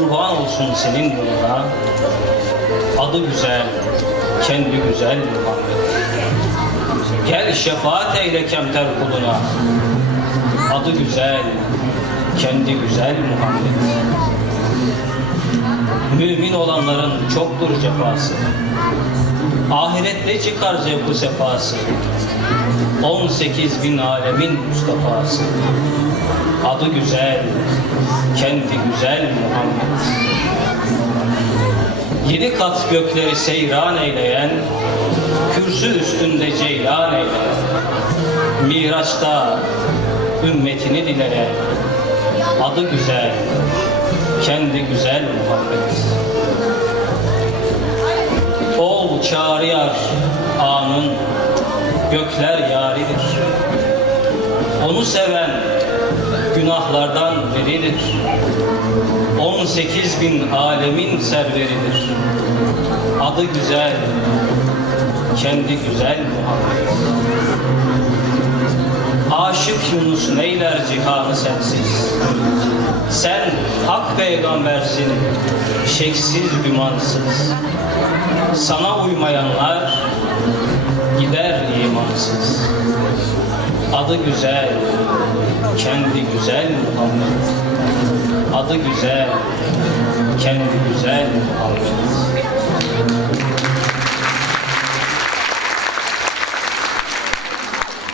olsun senin yoluna. Adı güzel, kendi güzel Muhammed. Gel şefaat eyle kemter kuluna. Adı güzel, kendi güzel Muhammed. Mümin olanların çoktur cefası. Ahirette çıkar zevku sefası. 18 bin alemin Mustafa'sı. Adı güzel, kendi güzel Muhammed. Yedi kat gökleri seyran eyleyen, kürsü üstünde ceylan eyleyen, Miraç'ta ümmetini dileyen, adı güzel, kendi güzel Muhammed. Ol çağrıyar anın, gökler yaridir. Onu seven günahlardan beridir. 18 bin alemin serveridir. Adı güzel, kendi güzel Muhammed. Aşık Yunus neyler cihanı sensiz. Sen hak peygambersin, şeksiz gümansız. Sana uymayanlar gider imansız. Adı güzel, kendi güzel Muhammed. Adı güzel, kendi güzel Muhammed.